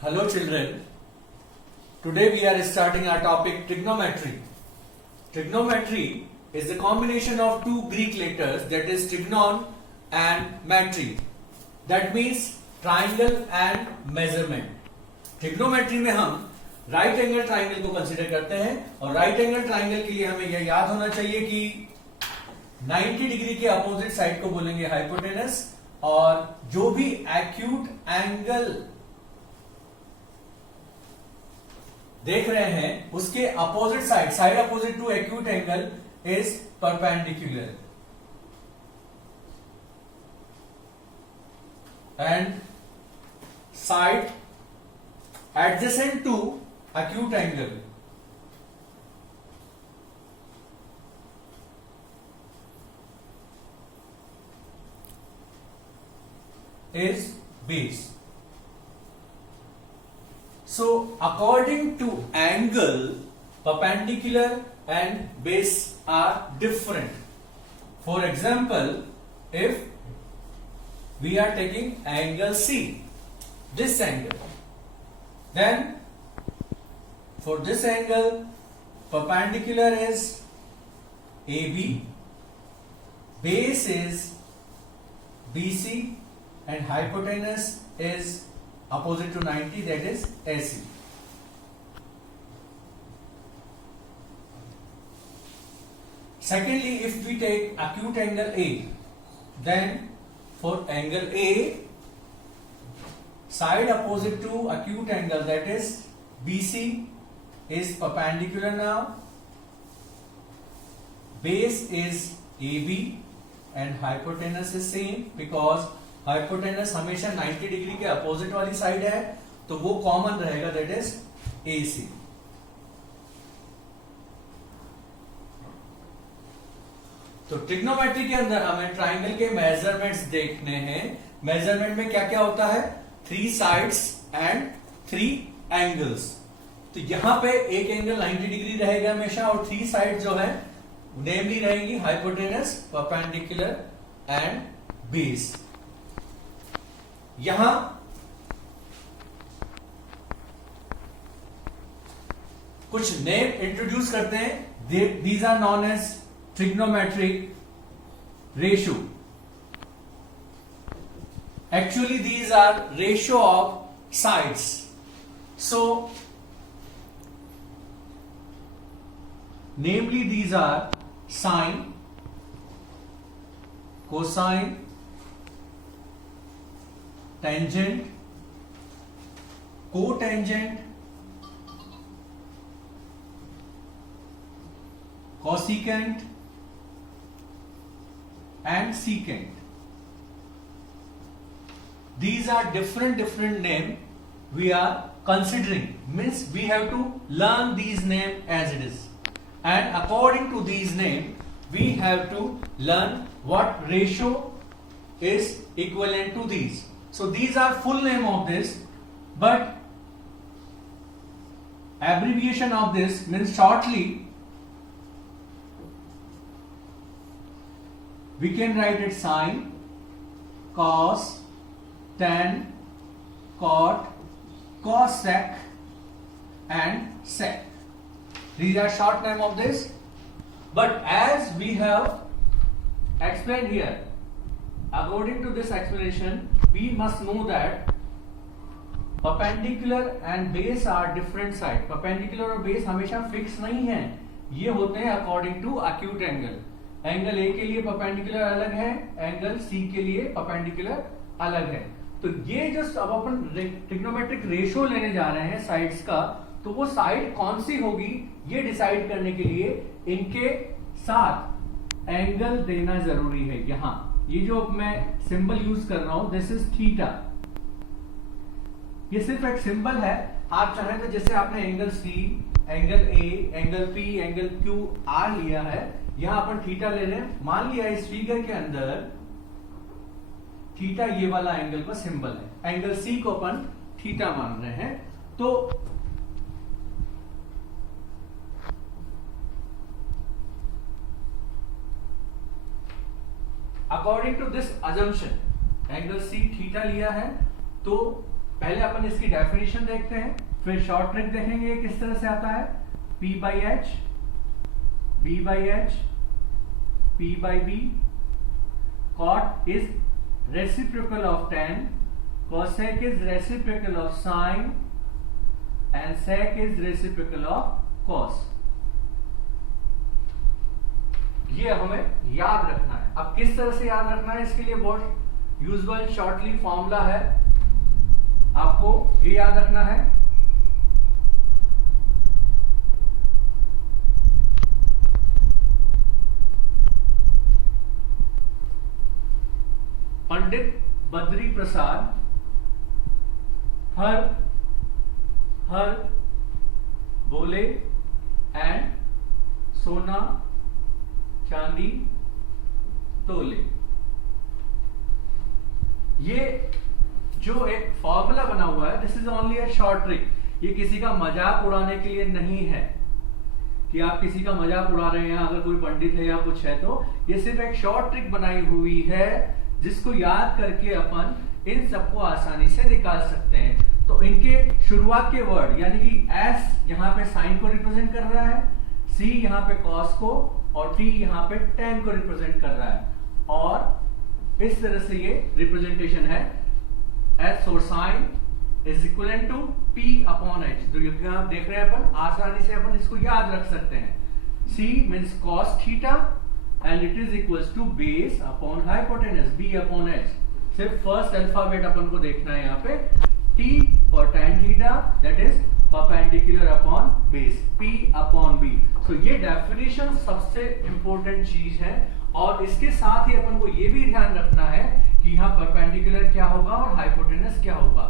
Hello children, today we are starting our topic trigonometry. Trigonometry is the combination of two Greek letters, that is trigonon and metry. That means triangle and measurement. Trigonometry में हम right angle triangle को consider करते हैं और right angle triangle के लिए हमें यह याद होना चाहिए कि 90 डिग्री के अपोजिट साइड को बोलेंगे हाइपोटेनस और जो भी एक्यूट एंगल देख रहे हैं उसके opposite side opposite to acute angle is perpendicular and side adjacent to acute angle is base. So according to angle, perpendicular and base are different. For example, if we are taking angle C, this angle, then for this angle perpendicular is AB, base is BC and hypotenuse is opposite to 90, that is AC. Secondly, if we take acute angle A, then for angle A, side opposite to acute angle, that is BC, is perpendicular now, base is AB and hypotenuse is same because hypotenuse हमेशा 90 degree के opposite वाली side है तो वो common रहेगा, that is AC. तो trigonometry के अंदर हमें ट्राइंगल के मेजरमेंट्स देखने हैं. मेजरमेंट में क्या क्या होता है? 3 साइड्स एंड 3 एंगल्स. तो यहां पे एक एंगल 90 डिग्री रहेगा हमेशा और 3 साइड जो है नेमली रहेंगी हाइपोटेनस, परपेंडिकुलर एंड बेस. यहां कुछ नेम इंट्रोड्यूस करते हैं. These are known as trigonometric ratio. Actually these are ratio of sides. So namely these are sine, cosine, tangent, cotangent, cosecant and secant. These are different name we are considering, means we have to learn these name as it is. And according to these names, we have to learn what ratio is equivalent to these. So these are full name of this, but abbreviation of this means shortly we can write it sine, cos, tan, cot, cosec and sec. These are short name of this, but as we have explained here, according to this explanation, we must know that perpendicular and base are different side. Perpendicular और base हमेशा fix नहीं है, ये होते हैं according to acute angle. Angle A के लिए perpendicular अलग है, एंगल C के लिए perpendicular अलग है. तो ये जो अब अपन ट्रिग्नोमेट्रिक रेशियो लेने जा रहे हैं साइड्स का, तो वो साइड कौन सी होगी ये डिसाइड करने के लिए इनके साथ एंगल देना जरूरी है. यहां ये जो मैं सिंबल यूज कर रहा हूं, दिस इज थीटा. ये सिर्फ एक सिंबल है. आप चाहें तो जैसे आपने angle C, angle A, angle P, angle Q, R लिया है, यहां अपन थीटा ले रहे हैं. मान लिया इस फिगर के अंदर थीटा ये वाला एंगल का सिंबल है, एंगल सी को अपन थीटा मान रहे हैं. तो according to this assumption angle C theta लिया है, तो पहले अपन इसकी डेफिनेशन देखते हैं, फिर शॉर्ट ट्रिक देखेंगे किस तरह से आता है। P by H, B by H, P by B. Cot is reciprocal of tan, cosec is reciprocal of sin, and sec is reciprocal of cos. ये हमें याद रखना है। अब किस तरह से याद रखना है, इसके लिए बहुत यूजुअल शॉर्टली फॉर्मूला है, आपको ये याद रखना है। पंडित बद्री प्रसाद हर बोले एंड सोना चांदी तोले। ये जो एक फॉर्मूला बना हुआ है, this is only a short trick. ये किसी का मजाक उड़ाने के लिए नहीं है कि आप किसी का मजाक उड़ा रहे हैं अगर कोई पंडित है या कुछ है तो। ये सिर्फ एक शॉर्ट ट्रिक बनाई हुई है जिसको याद करके अपन इन सबको आसानी से निकाल सकते हैं। तो इनके शुरुआत के वर्ड यानी कि S यहाँ पे साइन को रिप्रेजेंट कर रहा है, C यहाँ पे कॉस को, और T यहाँ पे tan को रिप्रेजेंट कर रहा है। और इस तरह से ये रिप्रेजेंटेशन है। S और sine is equal to P upon H। तो यहाँ देख रहे हैं अपन, आसानी से अपन इसको याद रख सकते हैं। C means cos theta and it is equals to base upon hypotenuse B upon H। सिर्फ फर्स्ट अल्फाबेट अपन को देखना है यहाँ पे, T for tan theta that is perpendicular upon base P upon B। तो ये डेफिनेशन सबसे इंपॉर्टेंट चीज है। और इसके साथ ही अपन को ये भी ध्यान रखना है कि यहाँ परपेंडिकुलर क्या होगा और हाइपोटेनस क्या होगा।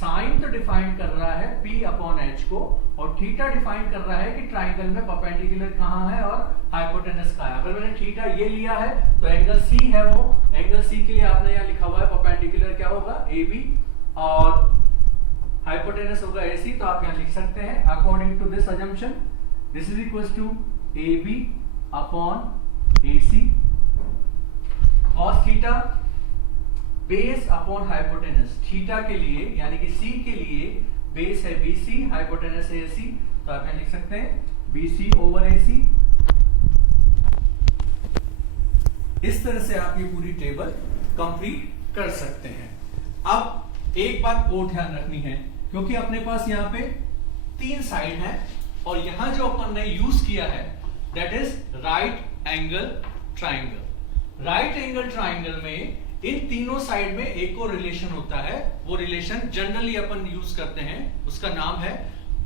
साइन तो डिफाइन कर रहा है P अपॉन H को, और थीटा डिफाइन कर रहा है कि ट्राइंगल में परपेंडिकुलर कहाँ है और हाइपोटेनस कहाँ है। अगर मैंने थीटा ये लिया है तो एंगल C है, वो एंगल C के लिए आपने यहाँ लिखा हुआ है परपेंडिकुलर क्या होगा AB, और हाइपोटेनस होगा AC। तो आप यहाँ लिख सकते हैं according to this assumption this is equal to AB upon AC cos theta base upon hypotenuse. Theta के लिए यानी कि C के लिए बेस है BC, हाइपोटेनस है AC। तो आप यहाँ लिख सकते हैं BC ओवर AC। इस तरह से आप ये पूरी टेबल कंप्लीट कर सकते हैं। अब एक बात और ध्यान रखनी है, क्योंकि अपने पास यहाँ पे 3 साइड है और यहां जो अपन ने यूज किया है that is right angle triangle. Right angle triangle में इन तीनों साइड में एक और रिलेशन होता है, वो रिलेशन जनरली अपन यूज करते हैं, उसका नाम है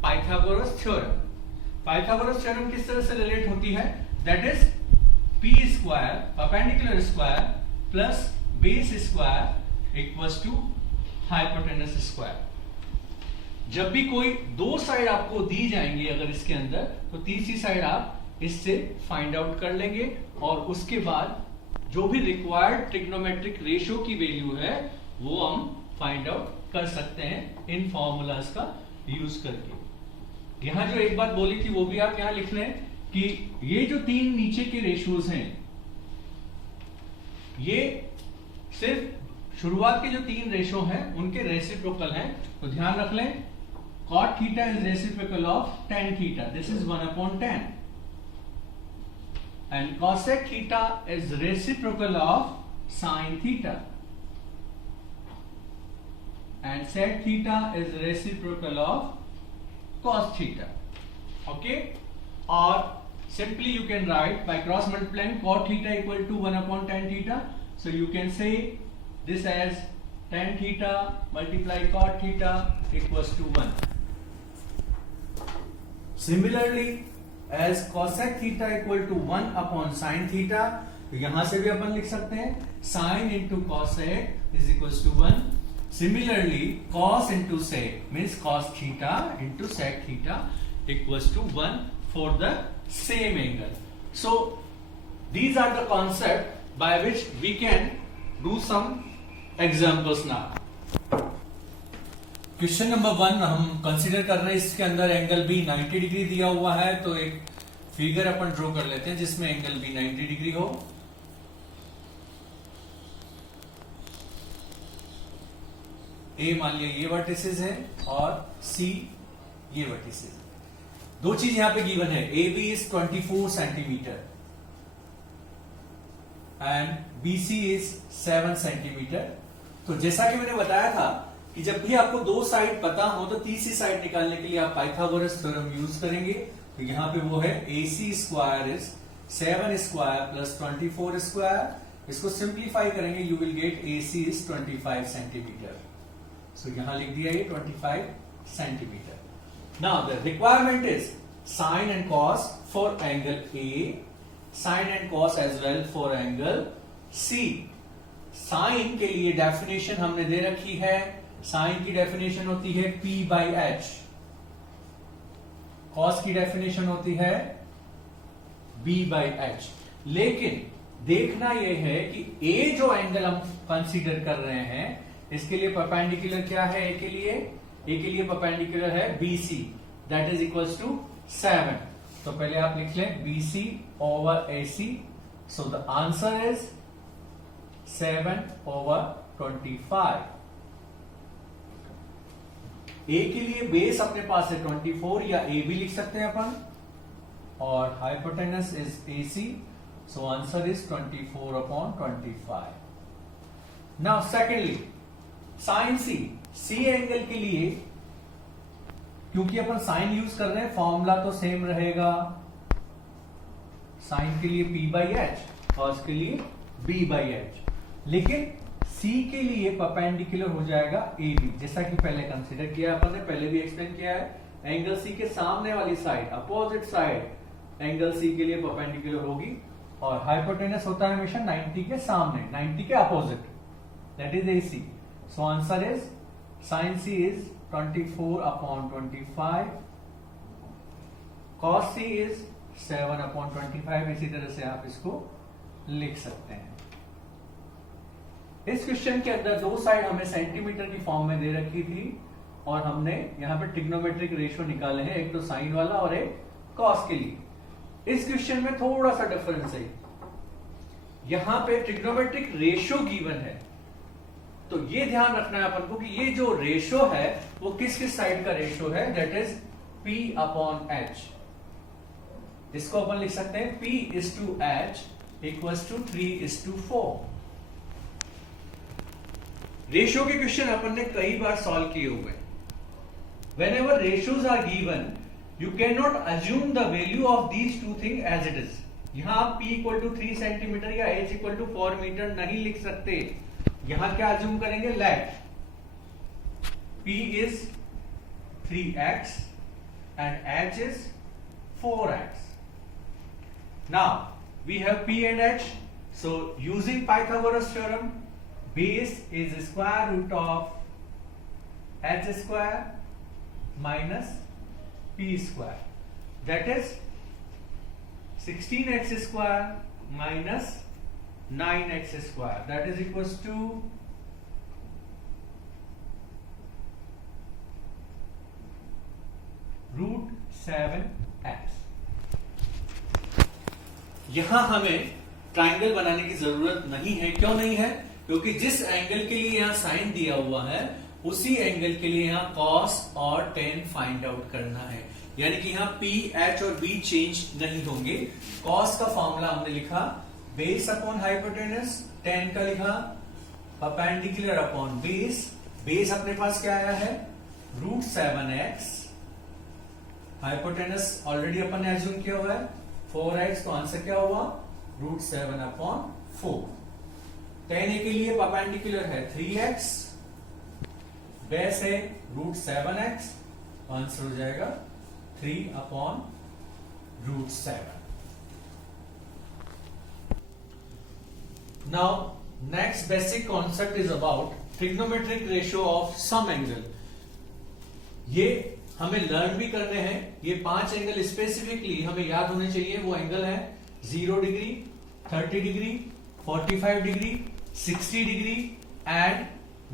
पाइथागोरस थ्योरम। पाइथागोरस थ्योरम किस तरह से रिलेट होती है, that is p square perpendicular square plus base square equals to hypotenuse square. जब भी कोई दो साइड आपको दी जाएंगी अगर इसके अंदर, तो तीसरी साइड आप इससे फाइंड आउट कर लेंगे और उसके बाद जो भी रिक्वायर्ड ट्रिग्नोमेट्रिक रेशियो की वैल्यू है वो हम फाइंड आउट कर सकते हैं इन फॉर्मूलाज का यूज करके। यहां जो एक बात बोली थी वो भी आप यहां लिख लें कि ये जो 3 नीचे के रेशियोज हैं ये सिर्फ शुरुआत के जो 3 रेशियो हैं उनके रेसिप्रोकल हैं। तो ध्यान रख लें, cot theta is reciprocal of tan theta, this is 1/tan, and cosec theta is reciprocal of sin theta, and sec theta is reciprocal of cos theta. Okay, or simply you can write by cross multiplying cot theta equal to 1/tan theta, so you can say this as tan theta multiply cot theta equals to 1. Similarly as cosec theta equal to 1/sin theta, तो यहां से भी अपन लिख सकते हैं sin into cosec is equals to 1. Similarly cos into sec means cos theta into sec theta equals to 1 for the same angle. So these are the concept by which we can do some examples now. Question number 1 हम consider कर रहे हैं, इसके अंदर angle B 90 degree दिया हुआ है। तो एक फिगर अपन ड्रॉ कर लेते हैं जिसमें एंगल बी 90 डिग्री हो। ए मान लिया ये वर्टिसेस है और सी ये वर्टिसेस। दो चीज यहां पे गिवन है, A B is 24 centimetre and B C is 7 centimetre. तो जैसा कि मैंने बताया था कि जब भी आपको दो साइड पता हो तो तीसरी साइड निकालने के लिए आप पाइथागोरस थ्योरम यूज करेंगे। तो यहां पे वो है A C square is 7 square plus 24 square. इसको सिंप्लीफाई करेंगे, you will get A C is 25 centimetre. So यहां लिख दिया ये 25 centimetre. Now the requirement is sine and cos for angle A, sine and cos as well for angle C. Sine के लिए definition हमने दे रखी है, साइन की डेफिनेशन होती है P बाई एच, कॉस की डेफिनेशन होती है B बाई एच। लेकिन देखना यह है कि A जो एंगल हम कंसीडर कर रहे हैं इसके लिए परपेंडिकुलर क्या है, A के लिए परपेंडिकुलर है BC, that is equals to 7। तो पहले आप लिख लें BC over AC। So the answer is 7 over 25। A के लिए बेस अपने पास है 24 या A भी लिख सकते हैं अपन, और hypotenuse is AC, so answer is 24 upon 25। Now secondly sine C, C angle के लिए क्योंकि अपन साइन यूज कर रहे हैं फॉर्मूला तो सेम रहेगा, साइन के लिए P बाई एच, कॉस के लिए B बाई एच, लेकिन C के लिए परपेंडिकुलर हो जाएगा AB, जैसा कि पहले कंसीडर किया अपन ने, पहले भी एक्सप्लेन किया है। एंगल C के सामने वाली side, opposite side angle C के लिए परपेंडिकुलर होगी, और हाइपोटेनस होता है हमेशा 90 के सामने, 90 के opposite, that is AC। So answer is sine C is 24 upon 25, cos C is 7 upon 25। इसी तरह से आप इसको लिख सकते हैं। इस क्वेश्चन के अंदर दो साइड हमें सेंटीमीटर की फॉर्म में दे रखी थी, और हमने यहां पे ट्रिग्नोमेट्रिक रेशियो निकाले हैं, एक तो साइन वाला और एक कॉस के लिए। इस क्वेश्चन में थोड़ा सा डिफरेंस है, यहां पे ट्रिग्नोमेट्रिक रेशियो गिवन है, तो ये ध्यान रखना है अपन को कि ये जो रेशियो है वो किस किस साइड का रेशियो है, that is P upon H। इसको अपन लिख सकते हैं P is to H equals to 3:4। Ratio के क्वेश्चन अपन ने कई बार सॉल्व किए हुए। Whenever ratios are given, you cannot assume the value of these two things as it is. यहां आप P इक्वल टू 3 सेंटीमीटर या H इक्वल टू 4 मीटर नहीं लिख सकते। यहां क्या अज्यूम करेंगे, late P is 3x and H is 4x. Now we have P and H, so using Pythagoras theorem, base is square root of H square minus P square, that is 16x square minus 9x square, that is equals to root 7x। यहां हमें triangle बनाने की जरूरत नहीं है। क्यों नहीं है? क्योंकि जिस एंगल के लिए यहां साइन दिया हुआ है उसी एंगल के लिए यहां कॉस और टेन फाइंड आउट करना है, यानी कि यहां P, H और B चेंज नहीं होंगे। कॉस का फॉर्मूला हमने लिखा बेस अपॉन हाइपोटेनस, टेन का लिखा परपेंडिकुलर अपॉन बेस। बेस अपने पास क्या आया है, रूट 7x, हाइपोटेनस ऑलरेडी अपन ने एज्यूम किया हुआ है 4x, तो आंसर क्या हुआ, रूट 7 अपॉन 4। टेन ए के लिए परपेंडिकुलर है 3x, बेस है रूट 7x, आंसर हो जाएगा 3 upon root 7। Now next basic concept is about trigonometric ratio of some angle. ये हमें लर्न भी करने हैं। ये 5 एंगल स्पेसिफिकली हमें याद होने चाहिए। वो एंगल है 0 degree, 30 degree, 45 degree, 60 degree and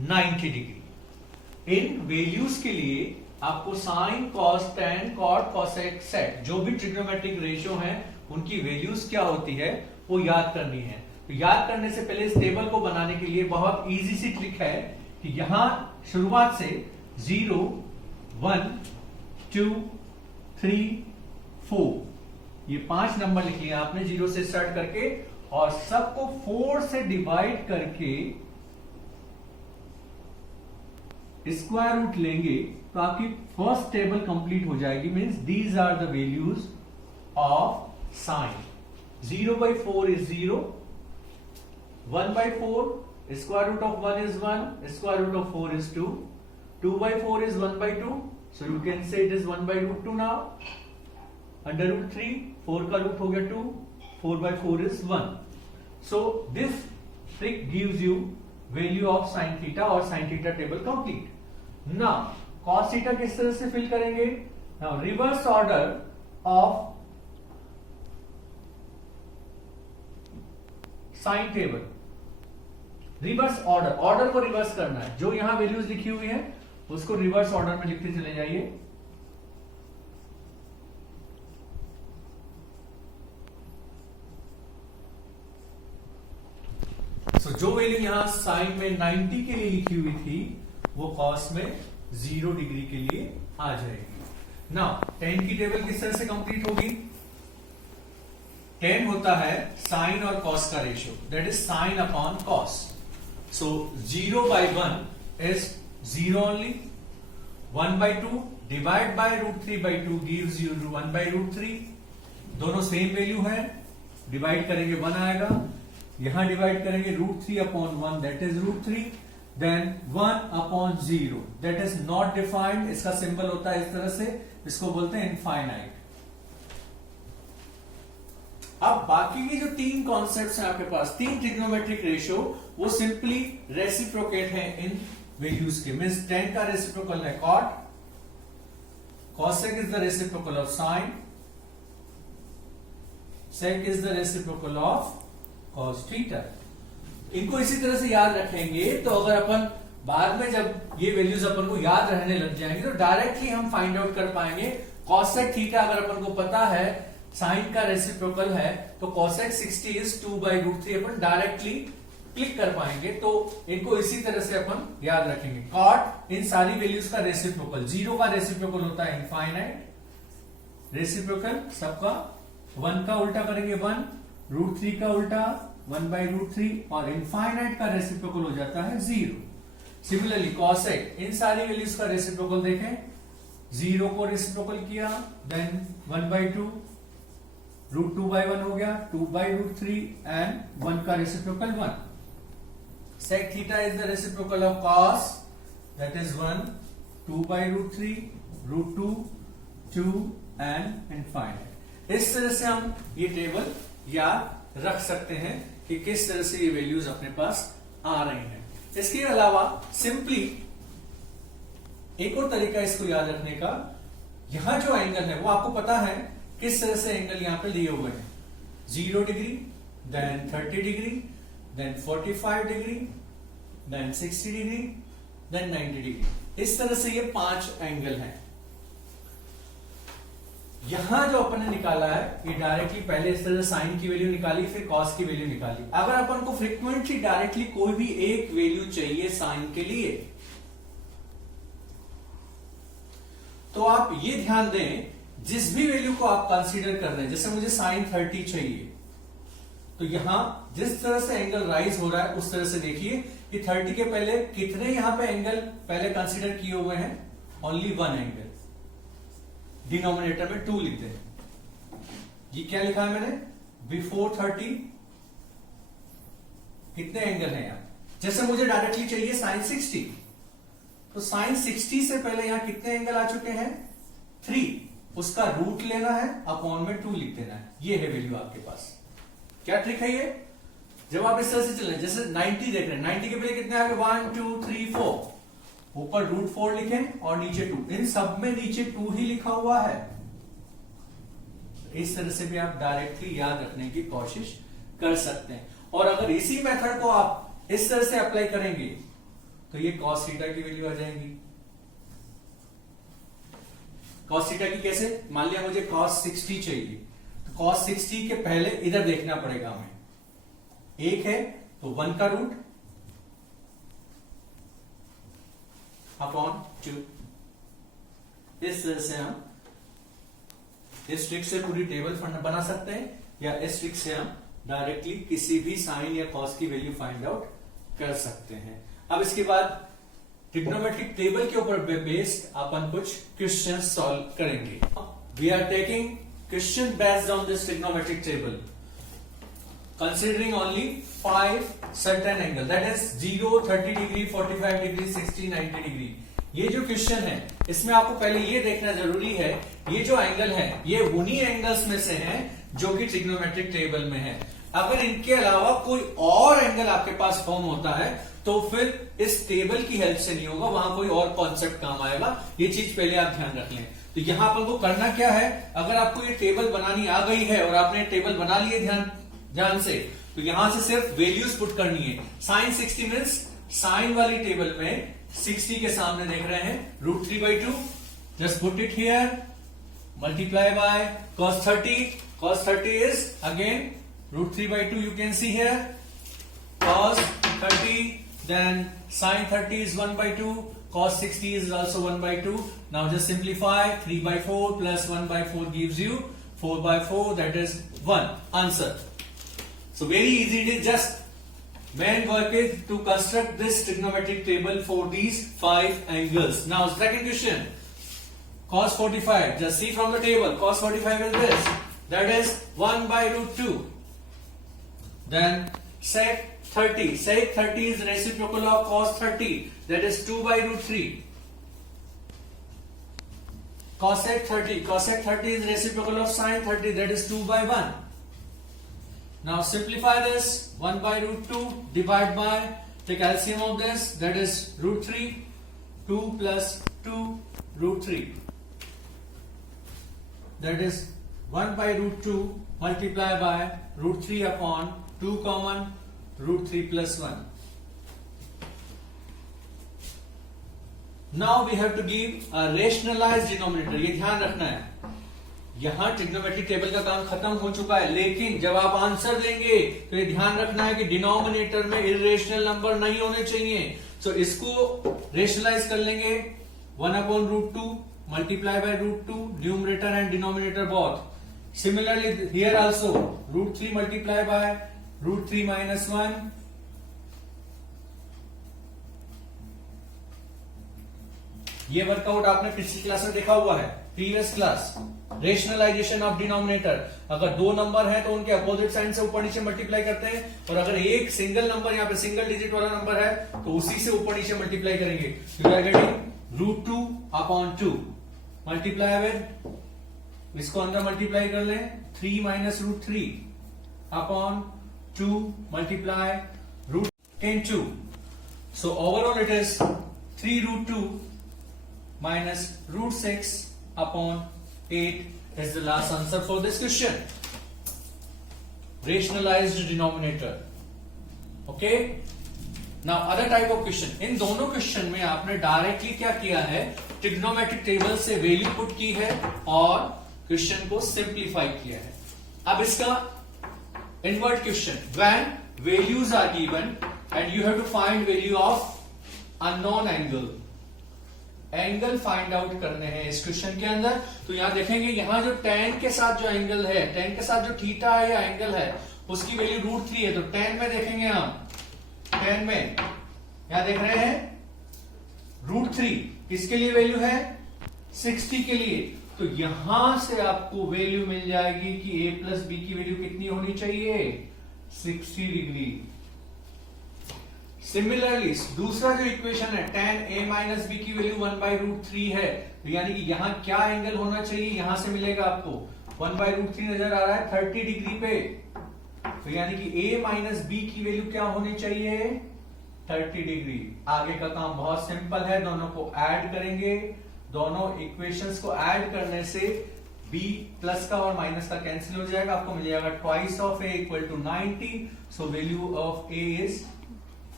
90 degree. इन वैल्यूज के लिए आपको sine, cos, tan, cot, cosec, sec, जो भी ट्रिग्नोमेट्रिक रेशियो हैं उनकी वैल्यूज क्या होती है वो याद करनी है। तो याद करने से पहले इस टेबल को बनाने के लिए बहुत इजी सी ट्रिक है कि यहां शुरुआत से 0 1 2 3 4 ये 5 नंबर लिख लिया आपने 0 से स्टार्ट करके, और सबको 4 से डिवाइड करके स्क्वायर रूट लेंगे तो आपकी फर्स्ट टेबल कंप्लीट हो जाएगी। Means these are the values of sine. 0/4 is 0, 1/4 square root of 1 is 1, square root of 4 is 2, 2/4 is 1/2, so you can say it is 1/√2 now, under root 3, 4 का root हो गया 2, 4/4 is 1. So this trick gives you value of sin theta और sin theta table complete. Now cos theta किस तरह से fill करेंगे? Now reverse order of sin table, reverse order को reverse करना है। जो यहां वैल्यूज लिखी हुई है उसको रिवर्स ऑर्डर में लिखते चले जाइए। जो वैल्यू यहां साइन में 90 के लिए लिखी हुई थी वो कॉस में 0 डिग्री के लिए आ जाएगी। नाउ tan की टेबल किस तरह से कंप्लीट होगी? tan होता है साइन और कॉस का ratio, that is sine upon cos. So 0/1 is 0 only. 1/2 divide by √3/2 gives you 1/√3. दोनों सेम वैल्यू है, डिवाइड करेंगे 1 आएगा, यहां डिवाइड करेंगे √3/1 that is √3, then 1/0 that is not defined. इसका सिंबल होता है इस तरह से, इसको बोलते हैं इनफाइनाइट। अब बाकी के जो 3 कॉन्सेप्ट्स हैं आपके पास, 3 ट्रिग्नोमेट्रिक रेशियो, वो सिंपली रेसिप्रोकेट हैं इन वैल्यूज के। मींस tan का रेसिप्रोकल है cot, cosec is the reciprocal of sin, sec is the reciprocal of cos theta. इनको इसी तरह से याद रखेंगे तो अगर अपन बाद में जब ये वैल्यूज अपन को याद रहने लग जाएंगे तो डायरेक्टली हम फाइंड आउट कर पाएंगे। cosec थीटा अगर अपन को पता है साइन का रेसिप्रोकल है तो cosec 60 is 2/√3 upon directly click कर पाएंगे। तो इनको इसी तरह से अपन याद रखेंगे। cot इन सारी वैल्यूज का रेसिप्रोकल, 0 का रेसिप्रोकल होता है इनफाइनाइट, रेसिप्रोकल सबका 1 का उल्टा करेंगे 1, √3 का उल्टा 1/√3, और इनफाइनाइट का रेसिप्रोकल हो जाता है 0। सिमिलरली cosec इन सारी वैल्यूज का रेसिप्रोकल देखें, 0 को रेसिप्रोकल किया, देन 1/2, √2/1 हो गया, 2/√3 एंड 1 का reciprocal 1। sec theta is the reciprocal of cos, that is 1, 2/√3, √2, 2 and infinite। इस तरह से हम ये टेबल याद रख सकते हैं कि किस तरह से ये वैल्यूज अपने पास आ रही हैं। इसके अलावा सिंपली एक और तरीका इसको याद रखने का, यहां जो एंगल है वो आपको पता है किस तरह से एंगल यहां पे लिए हुए हैं, 0 degree, then 30 degree, then 45 degree, then 60 degree, then 90 degree. इस तरह से ये 5 एंगल हैं। यहां जो अपन ने निकाला है ये डायरेक्टली पहले इस तरह साइन की वैल्यू निकाली, फिर कॉस की वैल्यू निकाली। अगर अपन को फ्रीक्वेंटली डायरेक्टली कोई भी एक वैल्यू चाहिए साइन के लिए तो आप ये ध्यान दें, जिस भी वैल्यू को आप कंसीडर कर रहे हैं, जैसे मुझे साइन 30 चाहिए तो यहां जिस तरह से एंगल राइज हो रहा है उस तरह से देखिए कि 30 के पहले कितने यहां पे एंगल पहले कंसीडर किए हुए हैं, ओनली 1 एंगल, डिनोमिनेटर में 2 लिखते हैं। ये क्या लिखा है मैंने, बिफोर 30 कितने एंगल हैं यहां। जैसे मुझे डायरेक्टली चाहिए साइन 60, तो साइन 60 से पहले यहां कितने एंगल आ चुके हैं, 3, उसका रूट लेना है, अपॉन में 2 लिख देना है। ये है वैल्यू आपके पास। क्या ट्रिक है ये, जब आप इस तरह से चले, जैसे 90 देख रहे हैं, 90 के पहले कितने आ गए, 1 2 3 4, ऊपर √4 लिखें और नीचे 2, इन सब में नीचे 2 ही लिखा हुआ है। इस तरह से भी आप डायरेक्टली याद रखने की कोशिश कर सकते हैं। और अगर इसी मेथड को आप इस तरह से अप्लाई करेंगे तो ये cos थीटा की वैल्यू आ जाएगी। cos थीटा की कैसे, मान लिया मुझे cos 60 चाहिए, तो cos 60 के पहले इधर देखना पड़ेगा हमें, 1 है तो 1 का रूट, अपॉन 2। इस तरह से हम इस ट्रिक से पूरी टेबल बना सकते हैं, या इस ट्रिक से हम डायरेक्टली किसी भी साइन या कॉस की वैल्यू फाइंड आउट कर सकते हैं। अब इसके बाद ट्रिग्नोमेट्रिक टेबल के ऊपर बेस्ड अपन कुछ क्वेश्चन सॉल्व करेंगे। We are taking question based on this trigonometric table considering only 5 certain angle, that is 0, 30 degree, 45 degree, 60, 90 degree. ये जो क्वेश्चन है इसमें आपको पहले ये देखना जरूरी है, ये जो एंगल है ये उन्हीं एंगल्स में से हैं जो कि ट्रिग्नोमेट्रिक टेबल में है। अगर इनके अलावा कोई और एंगल आपके पास फॉर्म होता है तो फिर इस टेबल की हेल्प से नहीं होगा, वहां कोई और कॉन्सेप्ट काम आएगा। ये चीज पहले आप ध्यान रख लें। तो यहां अपन को करना क्या है, अगर आपको ये टेबल बनानी आ गई है और आपने टेबल बना लिए ध्यान से, तो यहां से सिर्फ वैल्यूज पुट करनी है। साइन 60 मीन्स साइन वाली टेबल में 60 के सामने देख रहे हैं √3/2, just put it here, multiply by cos 30, cos 30 is again √3/2, you can see here, cos 30, then sin 30 is 1/2, cos 60 is also 1/2. Now just simplify, 3/4 plus 1/4 gives you 4/4, that is 1. Answer. So very easy, it is just main work is to construct this trigonometric table for these 5 angles. Now second question, cos 45, just see from the table, cos 45 is this, that is 1/√2. Then sec 30, sec 30 is reciprocal of cos 30, that is 2/√3. Cosec 30 is reciprocal of sin 30, that is 2/1. Now simplify this, 1/√2 divide by, take LCM of this, that is √3, 2 plus 2 √3, that is 1/√2 multiply by √3 upon 2 common, √3 plus 1. Now we have to give a rationalized denominator. ये ध्यान रखना है, यहां trigonometric table का काम खत्म हो चुका है, लेकिन जब आप आंसर देंगे तो ये ध्यान रखना है कि डिनोमिनेटर में इरेशनल नंबर नहीं होने चाहिए। तो इसको रेशनलाइज कर लेंगे, 1/√2 multiply by √2, numerator and denominator both. Similarly here also √3 multiply by √3 minus 1, ये वर्कआउट आपने पिछली क्लास में देखा हुआ है, previous class. Rationalisation of denominator, अगर 2 नंबर है तो उनके अपोजिट साइन से ऊपर नीचे मल्टीप्लाई करते हैं, और अगर एक सिंगल नंबर यहाँ पे सिंगल डिजिट वाला नंबर है तो उसी से ऊपर नीचे मल्टीप्लाई करेंगे। You are getting √2/2 multiply with, इसको अंदर मल्टीप्लाई कर लें, 3 minus √3/2 multiply √2. So overall it is 3√2 minus √6/8 is the last answer for this question. Rationalized denominator. Okay. Now other type of question. इन दोनों क्वेश्चन में आपने डायरेक्टली क्या किया है, ट्रिग्नोमेट्रिक टेबल से वैल्यू पुट की है और क्वेश्चन को सिंप्लीफाई किया है। अब इसका invert question, when values are given and you have to find value of unknown angle, angle find out करने हैं इस क्वेश्चन के अंदर। तो यहां देखेंगे, यहां जो tan के साथ जो एंगल है, tan के साथ जो थीटा है या एंगल है, उसकी वैल्यू √3 है। तो tan में देखेंगे हम, tan में यहां देख रहे हैं √3 किसके लिए वैल्यू है, 60 के लिए। तो यहां से आपको वैल्यू मिल जाएगी कि a प्लस बी की वैल्यू कितनी होनी चाहिए, 60 डिग्री। सिमिलरली दूसरा जो इक्वेशन है, tan a माइनस बी की वैल्यू 1/√3 है, तो यानी कि यहां क्या एंगल होना चाहिए, यहां से मिलेगा आपको 1/√3 नजर आ रहा है 30 डिग्री पे, तो यानी कि a माइनस बी की वैल्यू क्या होनी चाहिए, 30 डिग्री। आगे का काम बहुत सिंपल है, दोनों को ऐड करेंगे, दोनों इक्वेशंस को ऐड करने से b प्लस का और माइनस का कैंसिल हो जाएगा, आपको मिल जाएगा twice of a equal to 90, so value of a is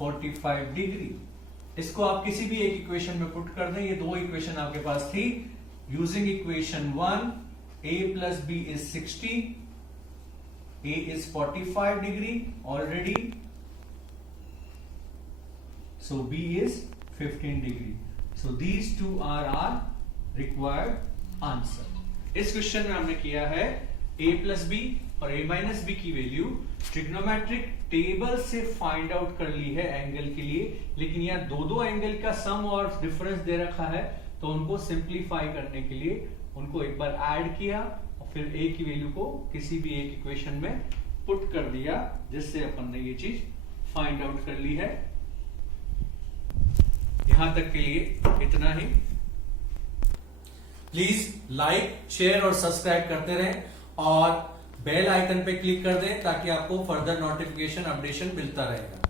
45 degree. इसको आप किसी भी एक इक्वेशन में पुट कर दें, ये दो इक्वेशन आपके पास थी। Using equation 1, a plus B is 60, a is 45 degree already, so b is 15 degree. So these two are our required answer. इस क्वेश्चन में हमने किया है a प्लस बी और a माइनस बी की वैल्यू ट्रिग्नोमेट्रिक टेबल से find out कर ली है एंगल के लिए, लेकिन यहाँ दो एंगल का सम और डिफरेंस दे रखा है, तो उनको सिंप्लीफाई करने के लिए उनको एक बार ऐड किया और फिर a की वैल्यू को किसी भी एक इक्वेशन में पुट कर दिया, जिससे अपन ने ये चीज फाइंड आउट कर ली है। यहां तक के लिए इतना ही। प्लीज लाइक, शेयर और सब्सक्राइब करते रहें और बेल आइकन पे क्लिक कर दें ताकि आपको फर्दर नोटिफिकेशन अपडेशन मिलता रहेगा।